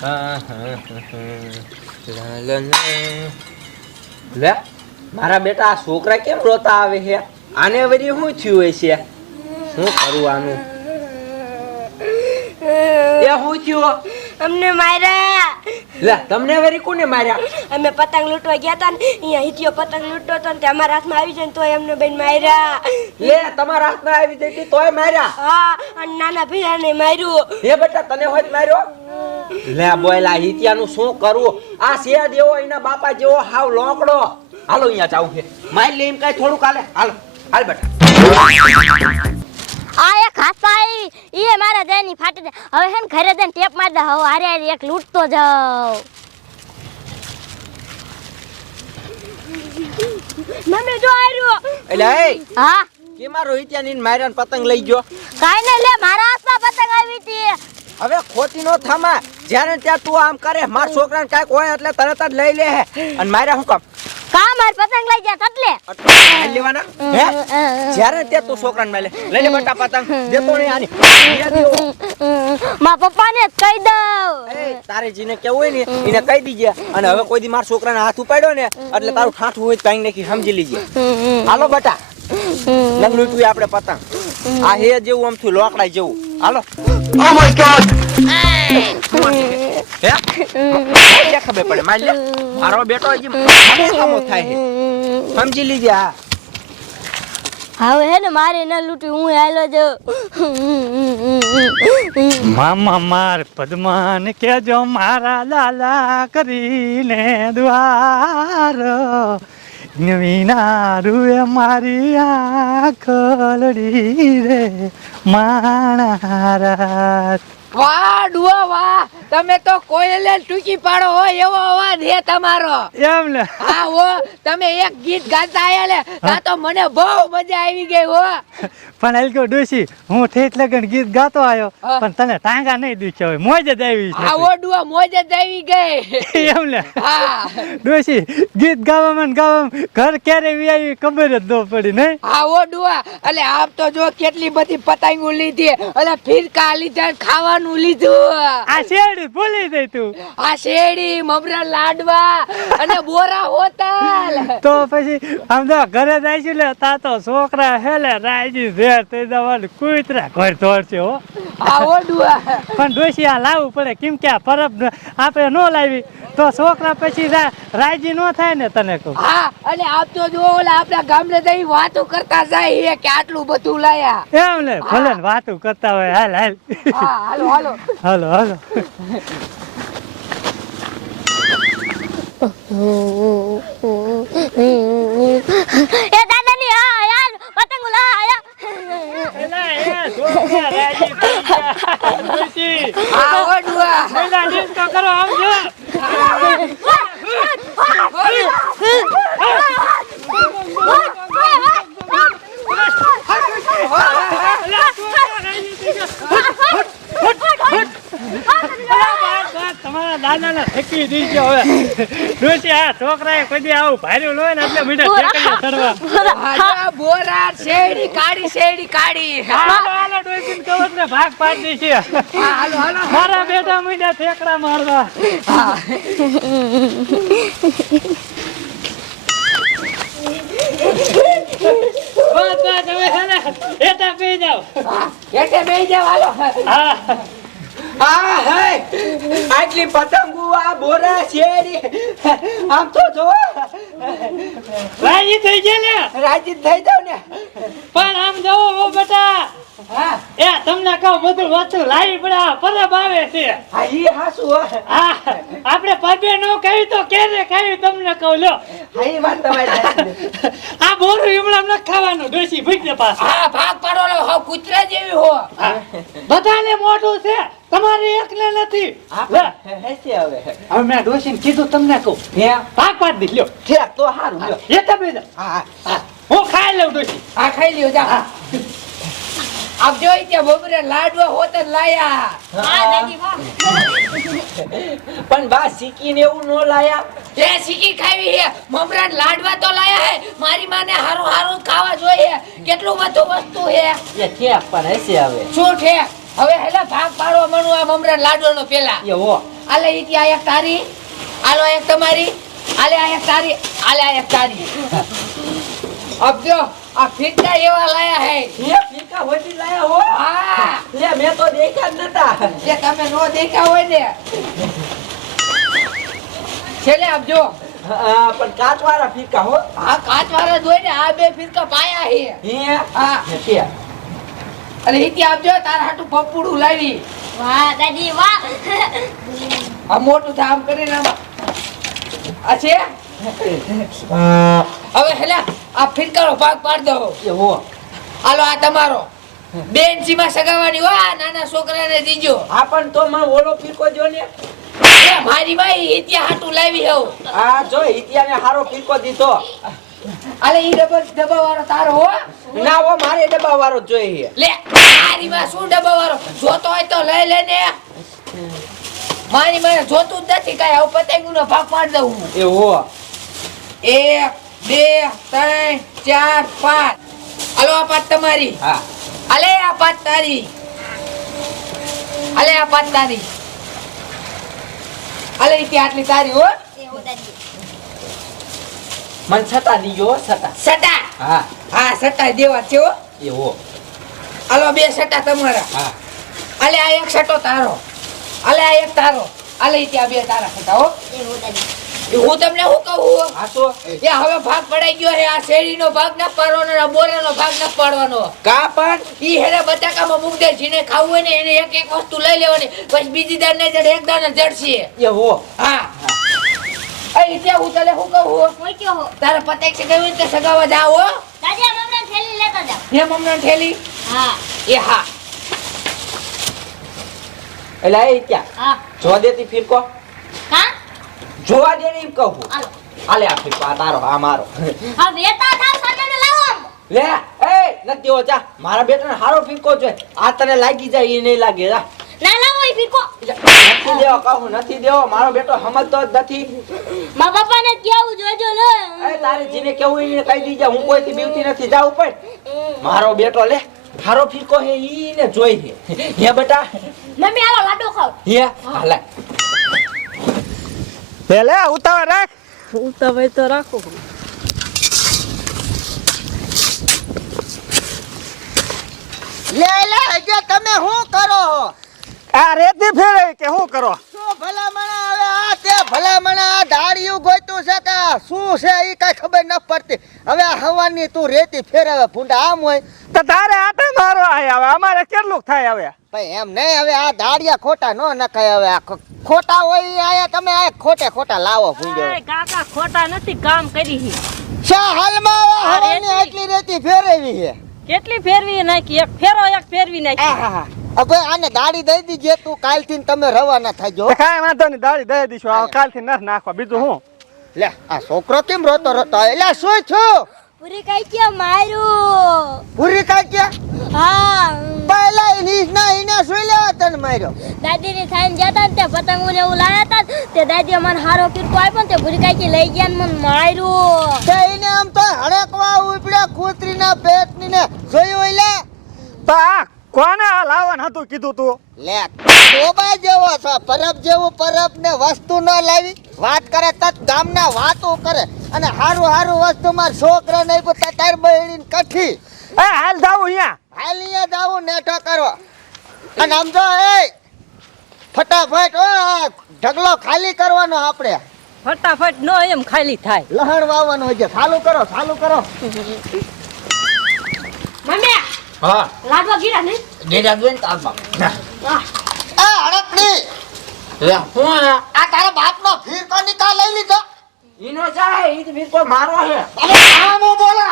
લે મારા બેટા આ છોકરા કેમ રોતા આવે છે? આને વળી શું થયું હશે? શું કરું આનું? એ શું થયું? અમને માર્યા. લે તમને વળી કોને માર્યા? અમે પતંગ લૂંટવા ગયા હતા ને, અહીંયા હિતિયો પતંગ લૂંટતો હતો ને તે અમારા હાથમાં આવી જાય ને તોય અમને બેન માર્યા. લે તમારા હાથમાં આવી જતી તોય માર્યા? હા, અને નાના ભૈયાને માર્યું. હે બેટા તને હોય માર્યો? લે બોયલા હિતિયાનું શું કરું? આ છે દેવો એના બાપા જેવો હાવ લોકડો. હાલો અહીંયા જાવ છે મારી લે એમ કઈ થોડુંક હાલે. હાલો હાલ બેટા. આ એક હાથમાં ઈ મારા દેની ફાટી દે. હવે હેન ઘરે જઈને ટેપ માર દે. હવે હારે હારે એક લૂંટતો જાવ. મમ્મી જો આર્યો. એટલે એ હા કે મારો હિતિયાની માર્યાને પતંગ લઈ ગયો. કાઈ ને લે મારા હાથમાં પતંગ આવી હતી. હવે ખોટી નો થામા. જ્યારે ત્યાં તું આમ કરે માર છોકરાને કાંઈક હોય એટલે તરત જ લઈ લે અને માર્યા શું કામ? કા માર પતંગ લઈ જા તટલે લેવાના હે? જ્યારે ત્યાં તું છોકરાને મારે લઈ લે બેટા પતંગ. દેતો નહીં આની. મા પપ્પાને જ કહી દઉં. એ તારે જીને કેવું હોય ને એને કહી દીજે. અને હવે કોઈ દી માર છોકરાને હાથ ઉપાડ્યો ને એટલે તારું ઠાઠું હોય કાંઈ નાખી સમજી લીજે. હાલો બેટા લંગડું આપણે પતંગ. આ હે જેવું આમ થયું લોકડા જેવું. હાલો. Oh my god. હે ખબર પડે માર લે. મારો બેટો હજી મને સામો થાય છે સમજી લીજે. હવે હે ને મારે ન લૂટી હું હાલો જો. મામા માર પદ્માન કેજો મારા લાલા કરીને દ્વાર નવીના રૂએ મારી આંખલડી રે માણારા. વાહ ડુઆ વાહ, તમે તો કોયલે ટૂંકી પાડો હોય એવો અવાજ હે તમારો. એમ ને? હા હો, તમે એક ગીત ગાતા આયા લે તા તો મને બહુ મજા આવી ગઈ હો. પણ એલકો ડોસી હું ઠેઠ લગન ગીત ગાતો આવ્યો પણ તને ટાંગા નહીં દુખ્યા હોય મોજ જ આવી છે. હા હો ડુઆ મોજ જ આવી ગઈ. એમ ને? હા ડોસી ગીત ગાવામાં ઘર ક્યારે આવી ખબર જ ન પડી નહીં. હા હો ડુઆ, એટલે આપ તો જો કેટલી બધી પતંગો લીધી, એટલે ફિરકા લીધા, ખાવાનું લીધું. આ શેરડી ભૂલી જઈ તું. આ શેરડી મમરા લાડવા અને બોરા હોતલ. તો પછી આમ તો ઘરે જાય છે લે તા તો છોકરા હેલે રાજી ઝેર થઈ જવાનું કૂતરા ઘર ધોરશે હો. હા હો ડુઆ. પણ ડોસી આ લાવવું પડે કેમ કે આ પરબ આપણે ન લાવી તો છોકરા પછી રાજી ન થાય ને તને કહું. હા, અને આપ તો જો ઓલા આપણા ગામડે જઈ વાતો કરતા જાય કે આટલું બધું લાયા. એમ ને ભલે ને વાતું કરતા હોય. હાલ હાલ હા હાલો હાલો હાલો હાલો. એ દાદાની હા યાર પતંગ લા આયા. હા હો ડુઆ. કરો આવજો. તમારા દાદાને ફેંકી દીજો હવે. ડોસી આ છોકરાએ કોઈ દી આવું ભાર્યું હોય ને એટલે મીઠા ઠેકડીએ ચડવા. હા બોરા શેરડી કાઢી શેરડી કાઢી. હાલો હાલો ડોસીને કહો ને ભાગ પાડી દે છે. હા હાલો હાલો. મારા બેટા મીઠા ઠેકડા મારવા. હા બસ બસ હવે હે ને એટા પી જાવ. એટલે બેહી જાવ હાલો. હા હા હે આટલી પતંગો આ બોરા શેરી આમ તો જો રાજી થઈ ગયા ને. રાજી થઈ જાવ ને. પણ આમ જવો હો બેટા. હા એ તમને કહું બધું વસ્તુ લાવી પડે આ પરબ આવે છે. હા ઈ હાસુ હો. હા આપણે પગે નો કહ્યું તો કેને કહ્યું તમને કહું લ્યો. હા ઈ વાત તમારી સાચી. આ બોરું હમણાં ન ખાવાનું ડોસી ભૂખ પાસ. હા ભાગ પાડો લો હો કૂતરા જેવી હો. બધાને મોઢું છે તમારે એકને નથી. લે, હેસી હવે હવે મેં ડોસીને કીધું તમને કહું હે ભાગ પાડી દે લ્યો. ઠેક તો હારું લ્યો. એ તમે હા હા હું ખાઈ લઉં ડોસી. હા ખાઈ લ્યો જા. આપ જોઈ ત્યાં બબરે લાડવા હોત જ લાયા. હા દાદી વાહ. પણ બા શીખીને એવું ન લાયા. તે શીખી ખાવી હે, મમરા લાડવા તો લાયા હે. મારી માને હારું હારું ખાવા જોઈએ. કેટલું બધું વસ્તુ હે. એ ઠેક પણ હેસી હવે શું છે હવે હેલા ભાગ પાડવા મણું આ મમરા લાડવાનો પેલા. એ હો આલે ઈથી આ એક તારી, આલો એક તમારી, આલે આ એક તારી, આલે આ એક તારી. अब जो આ ફીકા એવા લાયા હે. ये फीका होती लाया हो હા ले मैं तो देखा જ नता જે તમે નો દેખા હોય ને છેલ્લે આપજો. પણ કાચ વાળા ફીકા હો આ કાચ વાળા જોઈ ને આ બે ફીરકા પાયા હે. હે હા કે અને ઈથી આપજો તાર હાટુ પપુડું લાવી. વાહ દાદી વાહ આ મોટું થાય આમ કરીને આમ આ છે. હવે હેલા આ ફીરકાનો ભાગ પાડ દો. એ હો હાલો આ તમારો બેન સીમા સગાવાની હો આ નાના છોકરાને દીજો. આ પણ તો મને ઓલો ફીકો જો ને એ મારી ભાઈ ઈથી હાટુ લાવી હો. આ જો ઇતિયાને હારો ફીકો દીધો આલે ઈ ડબ્બા વાળો તારો હો. ના હો મારે ડબ્બા વાળો જ જોઈએ લે મારી માં શું ડબ્બા વાળો જોતો હોય તો લઈ લે ને. મારી માં જોતું જ નથી કાંઈ. આવું પતંગનો ભાગ પાડ દઉં. એ હો 1 2 3 4 5 હાલો આ પાંચ તમારી. હા આલે આ પાંચ તારી, આલે આ પાંચ તારી, આલે ઈથી આટલી તારી હો. મન છતા દીજો છતા સટા હા હા સટા દેવા છે હો. એ હો હાલો બે સટા તમારા. હા આલે આ એક સટો તારો, આલે આ એક તારો, આલે ઈથી આ બે તારા સટા હો. એ હું તમને શું કહું આ તો એ હવે ભાગ પડાઈ ગયો હે. આ શેરડીનો ભાગ ન પાડવાનો ને આ બોરાનો ભાગ ન પાડવાનો. કા પણ ઈ હેરે બટાકામાં મૂક દે. જેને ખાવું હોય ને એને એક એક વસ્તુ લઈ લેવાની. પછી બીજી દાર ને જડે એક દાર જડશે. એ હો હા એ ત્યાં હું તને શું કહું કોઈ કયો હો તારે પતંગ સગાવી કે સગાવા જાવ હો. દાદી આ મમ્મી થેલી લેતા જાવ હે મમના ઠેલી હા એ હા એટલે એ ત્યાં હા જોવા દેતી ફીરકો કા જોવા દે ને એમ કહું હાલો આલે આ ફીરકો આ તારો આ મારો હા વેતા થાવ સામે લાવો લે એ નથી હો જા મારા બેટાને હારો ફીરકો જોઈ આ તને લાગી જાય એ નહીં લાગે જા ના લાવો ઈ ફીકો નથી દેવો કહું નથી દેવો મારો બેટો સમજતો જ નથી મા બાપાને કેવું જોજો લે એ તારી જીને કેવું એને કહી દીજે હું કોઈથી બીવતી નથી જાવ પણ મારો બેટો લે હારો ફીરકો હે ઈને જોઈ હે બેટા મમ્મી આવો લાડો ખાવ હે હાલે પેલે ઉતાવળ રાખ. ઉતાવળ તો રાખો લે લે જે તમે શું કરો આ રેતી ફેરે કે શું કરો? શું ભલામણા હવે આ તે ભલામણા આ ધાડિયું ગોતું છે કે શું છે ઈ કઈ ખબર ન પડતી. હવે આ હવાની તું રેતી ફેરવે ભૂંડા આમ હોય તો તારે આટે મારો આય હવે અમારે કેટલું થાય હવે? ભાઈ એમ નહીં. હવે આ ધાડિયા ખોટા ન નખાય. હવે આ ખોટા હોય ઈ આયા તમે આ ખોટે ખોટા લાવો ભૂંડો કાકા ખોટા નથી કામ કરી શા હાલમાં હવે હવાની આટલી રેતી ફેરવી છે. કેટલી ફેરવી નાખી એક ફેરવી નાખી આહા હવે આને દાડી દઈ દીજે તું કાલથી ને તમે રવાના થાજો. તો કાંઈ વાંધો નહીં, દાડી દઈ દઈશું. આ કાલથી નર નાખવા બીજું હું. લે આ છોકરો કેમ રોતો રોતો એટલે શું છું પૂરી કઈ કે માર્યું પૂરી કાઢ્યા હા પહેલા એની ના એને સુઈ લેવા તને માર્યો. દાદી ની થાઈને જતા ને તે પતંગ ને એવું લાયા હતા તે દાદીએ મને હારો ફીરકો આપ્યો ને તે ભૂરી કાકી લઈ ગયા ને મને માર્યું તે એને આમ તો હડકવા ઉપડ્યા કૂતરીના પેટની ને જોયું લે તો આ કોને આ લાવવાનું હતું કીધું તું? લે ડોબા જેવો છે પરબ જેવું પરબ ને વસ્તુ ન લાવી વાત કરે તત ગામના વાતો કરે અને હારું હારું વસ્તુ માર છોકરા નહીં પોતા તાર બહેણી કઠી એ હાલ જાવું અહીંયા. હાલીએ જાવું નેઠો કરો અને સમજો એ ફટાફટ ઓ આ ઢગલો ખાલી કરવાનો આપણે ફટાફટ નો એમ ખાલી થાય લહણ વાવવાનું હોય છે. ચાલુ કરો મમ્મી હા લાડવા ગીરા ને ડેડા જોઈને તારમાં આ હડકડી લે હું આ તારા બાપનો ફીરકો નિકાલ લઈ લીધો. ઈનો જાય ઈ તો ફીરકો મારો હે અરે હામો બોલો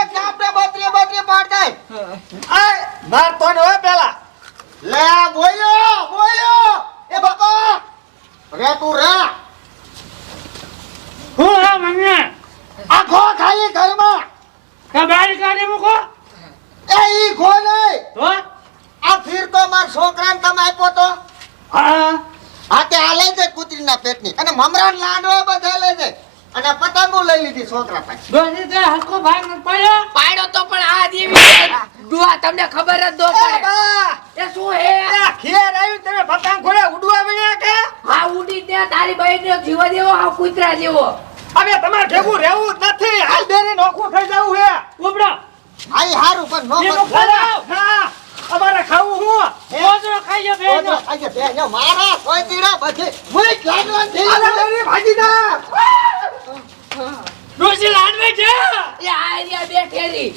એક આપણે બત્રી પાડ દે. આ માર તો ને હોય પેલા. લે બોલ્યો એ બાપા રે તું રે હું હે મંગે આ ખો ખાલી ઘરમાં કે બારી કાઢી મૂકો એ ઈ ખો નહીં તો આ ફીરકો માર છોકરાને તમે આપ્યો તો હા આ તે આ લઈ જાય કૂતરીના પેટની અને મમરાન લાડવા બધા લઈ જાય અને પતંગો લઈ લીધી છોકરા પાસે. દોની તે હલકો ભાગ ન પડ્યો. પાડ્યો તો પણ આ દેવી ડુઆ તમને ખબર જ દો એ પડે બા એ શું હે ઘેર આવ્યું તમે પતંગ ખોડે ઉડવા મળ્યા કે? હા ને તારી બહેનનો જીવો દેવો આ કૂતરા જેવો. હવે તમારે ભેગું રહેવું જ નથી. હાલ બેરી નોખું થઈ જવું હે. ઉપડો આઈ હારું પણ નો એ મત ઉપર બોલો. આવ. હા અમારે ખાવું હું. ઓજરો ખાઈ જા બેનો. ઓજો ખાજે બે ને મારા કોઈ દીડા બધી મુઈ લાડવાન થઈ આલે બેરી ભાજી દા. ડોસી લાડવે છે. એ આ રહ્યા બે ઠેરી.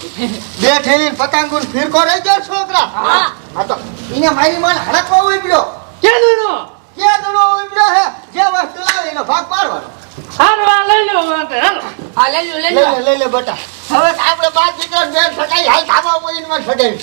બે ઠેલીન પતંગુન ફિરકો રહી ગયો છોકરા હા તો ઈને મારી માન હડકવા ઉઈબ્યો કેદુનો કે દડો ઉઈબ્યો હે જે વસ્તુ લાવે એનો ભાગ પાડવાનો હારવા લઈ લો વાંધો હાલો. આ લઈ લો લઈ લે બટા હવે આપણે બાદ દીકરા બેન સકાઈ હાલ ખાવા મોઈન માં સડાઈ